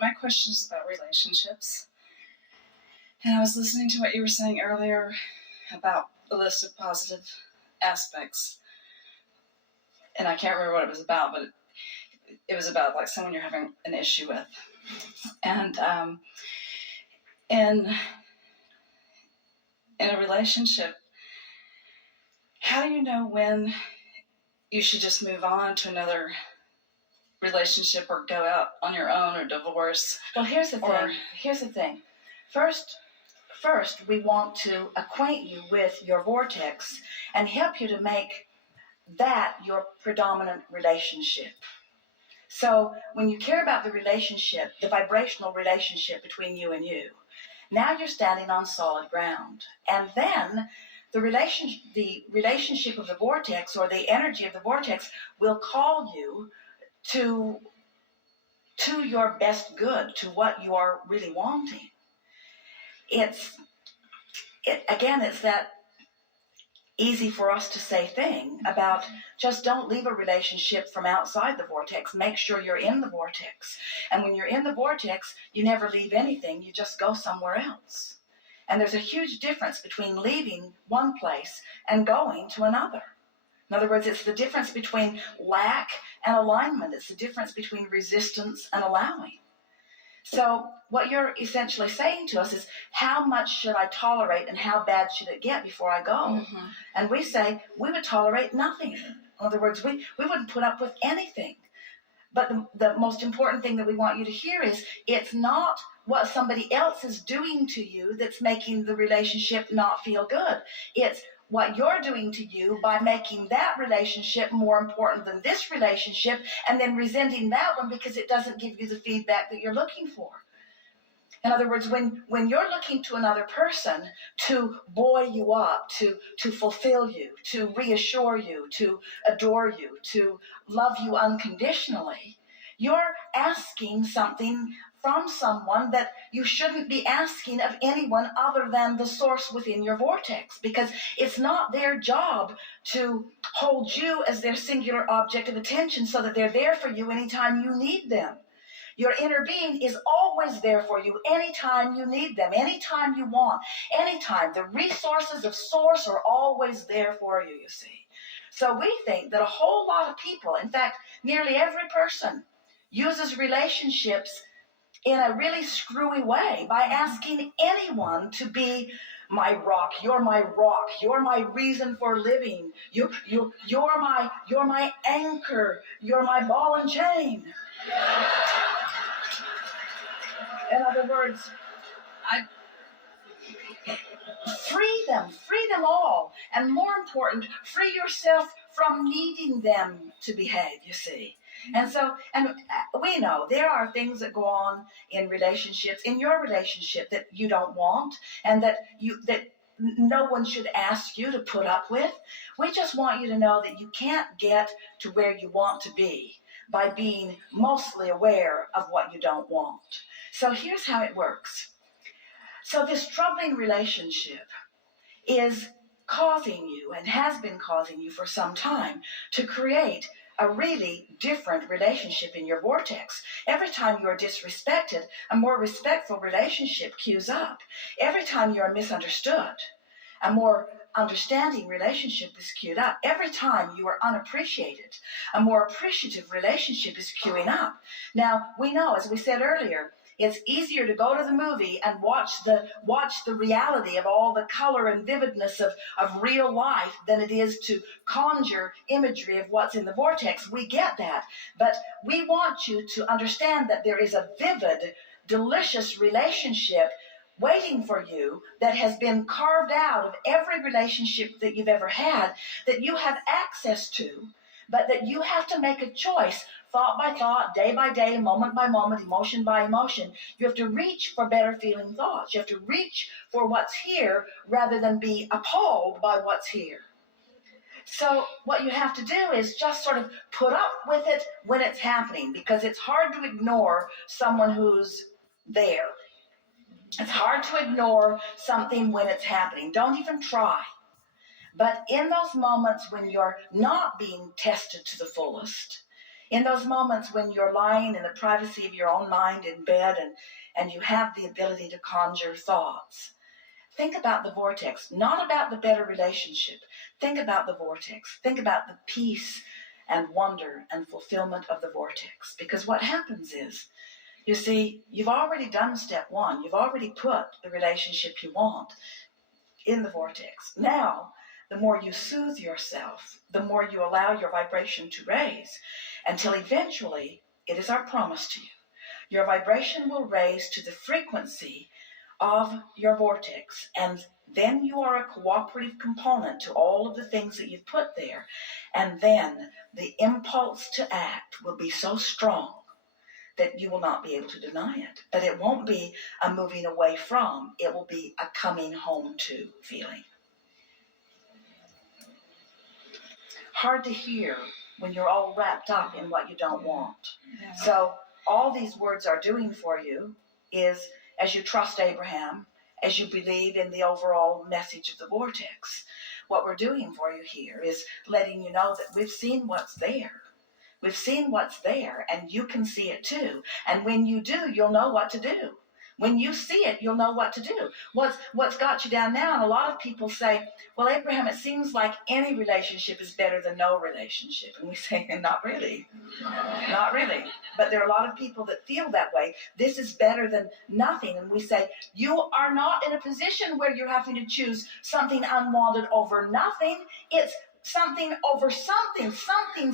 My question is about relationships. And I was listening to what you were saying earlier about the list of positive aspects. And I can't remember what it was about, but it was about like someone you're having an issue with. And in a relationship, how do you know when you should just move on to another relationship or go out on your own or divorce? Well, here's the thing. First, we want to acquaint you with your vortex and help you to make that your predominant relationship. So when you care about the relationship, the vibrational relationship between you and you, now you're standing on solid ground. And then the relationship of the vortex, or the energy of the vortex, will call you to your best good, to what you are really wanting. It's that easy for us to say thing about just don't leave a relationship from outside the vortex. Make sure you're in the vortex. And when you're in the vortex, you never leave anything. You just go somewhere else. And there's a huge difference between leaving one place and going to another. In other words, it's the difference between lack and alignment. It's the difference between resistance and allowing. So what you're essentially saying to us is, how much should I tolerate and how bad should it get before I go? Mm-hmm. And we say we would tolerate nothing. In other words, we wouldn't put up with anything. But the most important thing that we want you to hear is, it's not what somebody else is doing to you that's making the relationship not feel good. It's what you're doing to you by making that relationship more important than this relationship, and then resenting that one because it doesn't give you the feedback that you're looking for. In other words, when you're looking to another person to buoy you up, to fulfill you, to reassure you, to adore you, to love you unconditionally, you're asking something from someone that you shouldn't be asking of anyone other than the source within your vortex, because it's not their job to hold you as their singular object of attention so that they're there for you anytime you need them. Your inner being is always there for you anytime you need them, anytime you want, anytime. The resources of Source are always there for you, you see. So we think that a whole lot of people, in fact, nearly every person, uses relationships in a really screwy way by asking anyone to be my rock, you're my reason for living, you're my anchor, you're my ball and chain. In other words, free them all, and more important, free yourself from needing them to behave, you see. And we know there are things that go on in relationships, in your relationship, that you don't want, and that no one should ask you to put up with. We just want you to know that you can't get to where you want to be by being mostly aware of what you don't want. So here's how it works. So this troubling relationship is causing you, and has been causing you for some time, to create a really different relationship in your vortex. Every time you are disrespected, a more respectful relationship cues up. Every time you are misunderstood, a more understanding relationship is queued up. Every time you are unappreciated, a more appreciative relationship is queuing up. Now, we know, as we said earlier, it's easier to go to the movie and watch the reality of all the color and vividness of real life than it is to conjure imagery of what's in the vortex. We get that. But we want you to understand that there is a vivid, delicious relationship waiting for you that has been carved out of every relationship that you've ever had, that you have access to, but that you have to make a choice, thought by thought, day by day, moment by moment, emotion by emotion. You have to reach for better feeling thoughts. You have to reach for what's here rather than be appalled by what's here. So what you have to do is just sort of put up with it when it's happening, because it's hard to ignore someone who's there. It's hard to ignore something when it's happening. Don't even try. But in those moments when you're not being tested to the fullest, In those moments when you're lying in the privacy of your own mind in bed and you have the ability to conjure thoughts, think about the vortex, not about the better relationship. Think about the vortex. Think about the peace and wonder and fulfillment of the vortex. Because what happens is, you see, you've already done step one. You've already put the relationship you want in the vortex. Now, the more you soothe yourself, the more you allow your vibration to raise, until eventually, it is our promise to you, your vibration will raise to the frequency of your vortex, and then you are a cooperative component to all of the things that you've put there, and then the impulse to act will be so strong that you will not be able to deny it. But it won't be a moving away from, it will be a coming home to feeling. Hard to hear when you're all wrapped up in what you don't want. Yeah. So all these words are doing for you is, as you trust Abraham, as you believe in the overall message of the vortex, what we're doing for you here is letting you know that we've seen what's there. We've seen what's there, and you can see it too. And when you do, you'll know what to do. When you see it, you'll know what to do. What's got you down now, and a lot of people say, well, Abraham, it seems like any relationship is better than no relationship. And we say, not really. Not really. But there are a lot of people that feel that way. This is better than nothing. And we say, you are not in a position where you're having to choose something unwanted over nothing. It's something over something, something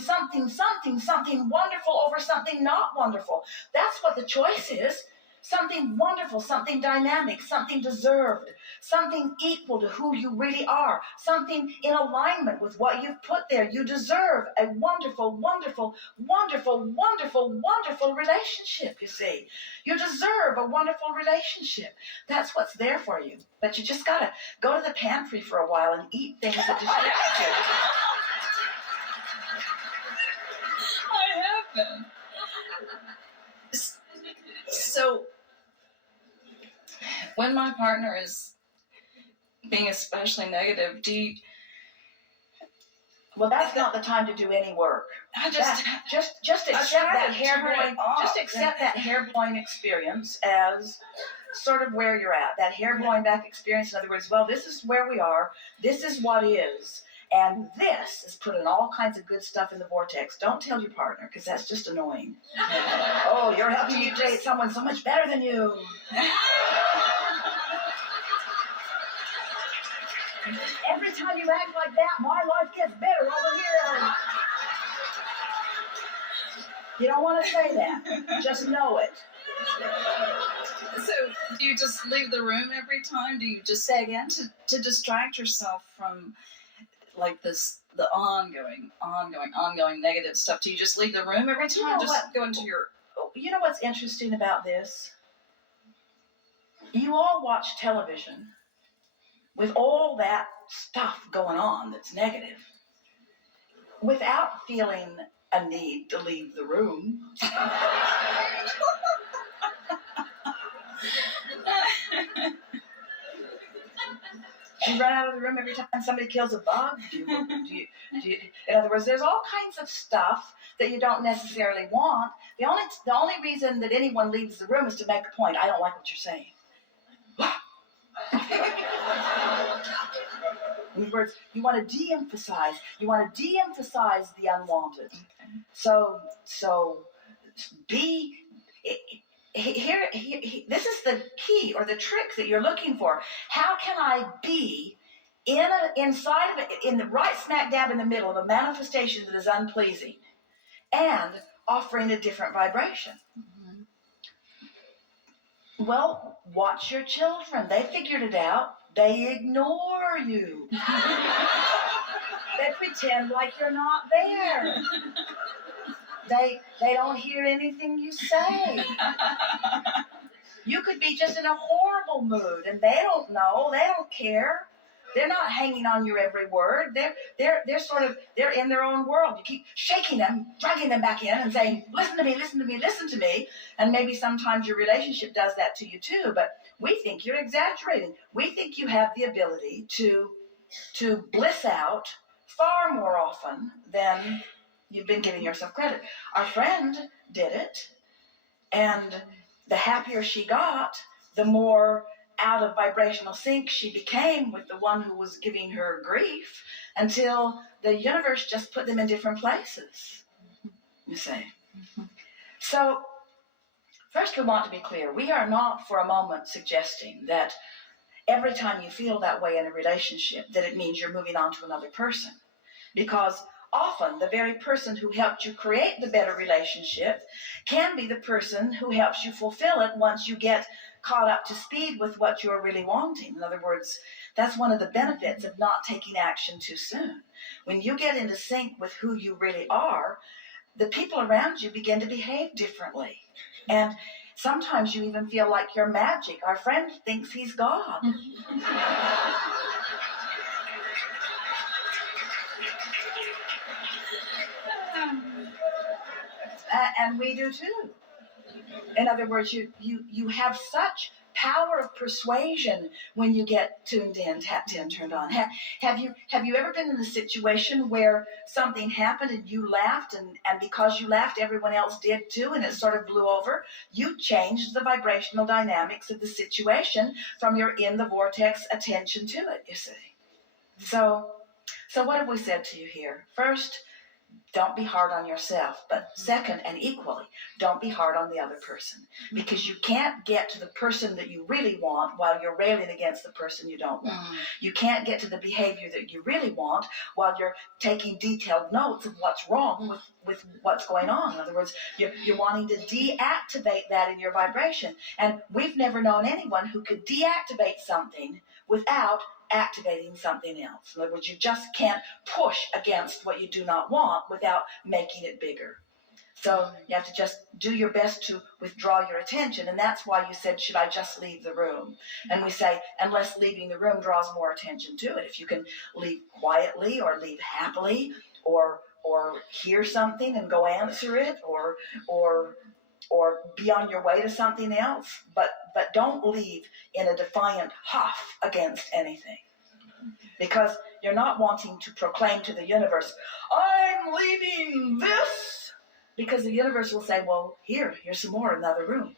wonderful over something not wonderful. That's what the choice is. Something wonderful, something dynamic, something deserved, something equal to who you really are, something in alignment with what you've put there. You deserve a wonderful, wonderful, wonderful, wonderful, wonderful relationship, you see. You deserve a wonderful relationship. That's what's there for you. But you just got to go to the pantry for a while and eat things that distract you. I have been. So, when my partner is being especially negative, well, that's not the time to do any work. Just accept that hair-blowing, that hair-blowing experience as sort of where you're at. That hair-blowing back experience. In other words, well, this is where we are. This is what is. And this is putting all kinds of good stuff in the vortex. Don't tell your partner, because that's just annoying. Oh, you're helping me create someone so much better than you. Every time you act like that, my life gets better over here. You don't want to say that. Just know it. So, do you just leave the room every time? Do you just say again? To distract yourself from like this, the ongoing negative stuff? Do you just leave the room every time? Go into your... You know what's interesting about this? You all watch television with all that stuff going on that's negative without feeling a need to leave the room. Do you run out of the room every time somebody kills a bug? Do you, in other words, there's all kinds of stuff that you don't necessarily want. The only reason that anyone leaves the room is to make a point. I don't like what you're saying. In other words, you want to de-emphasize. You want to de-emphasize the unwanted. Okay. So be... Here, this is the key or the trick that you're looking for. How can I be inside of it, in the right smack dab in the middle of a manifestation that is unpleasing and offering a different vibration? Mm-hmm. Well, watch your children. They figured it out. They ignore you. They pretend like you're not there. They don't hear anything you say. You could be just in a horrible mood, and they don't know. They don't care. They're not hanging on your every word. They're in their own world. You keep shaking them, dragging them back in, and saying, "Listen to me, listen to me, listen to me." And maybe sometimes your relationship does that to you too. But we think you're exaggerating. We think you have the ability to bliss out far more often than You've been giving yourself credit. Our friend did it, and the happier she got, the more out of vibrational sync she became with the one who was giving her grief, until the universe just put them in different places, you see. So, first we want to be clear. We are not for a moment suggesting that every time you feel that way in a relationship, that it means you're moving on to another person. Because often the very person who helped you create the better relationship can be the person who helps you fulfill it once you get caught up to speed with what you're really wanting. In other words, that's one of the benefits of not taking action too soon. When you get into sync with who you really are, the people around you begin to behave differently. And sometimes you even feel like you're magic. Our friend thinks he's God. And we do too. In other words, you have such power of persuasion when you get tuned in, tapped in, turned on. Have you ever been in a situation where something happened and you laughed, and because you laughed, everyone else did too, and it sort of blew over? You changed the vibrational dynamics of the situation from your in the vortex attention to it, you see. So what have we said to you here? First, don't be hard on yourself. But second, and equally, don't be hard on the other person. Because you can't get to the person that you really want while you're railing against the person you don't want. You can't get to the behavior that you really want while you're taking detailed notes of what's wrong with what's going on. In other words, you're wanting to deactivate that in your vibration. And we've never known anyone who could deactivate something without activating something else. In other words, you just can't push against what you do not want without making it bigger. So you have to just do your best to withdraw your attention, and that's why you said, should I just leave the room? And we say, unless leaving the room draws more attention to it. If you can leave quietly or leave happily, or hear something and go answer it, or be on your way to something else, but don't leave in a defiant huff against anything. Because you're not wanting to proclaim to the universe, I'm leaving this, because the universe will say, well, here's some more in another room.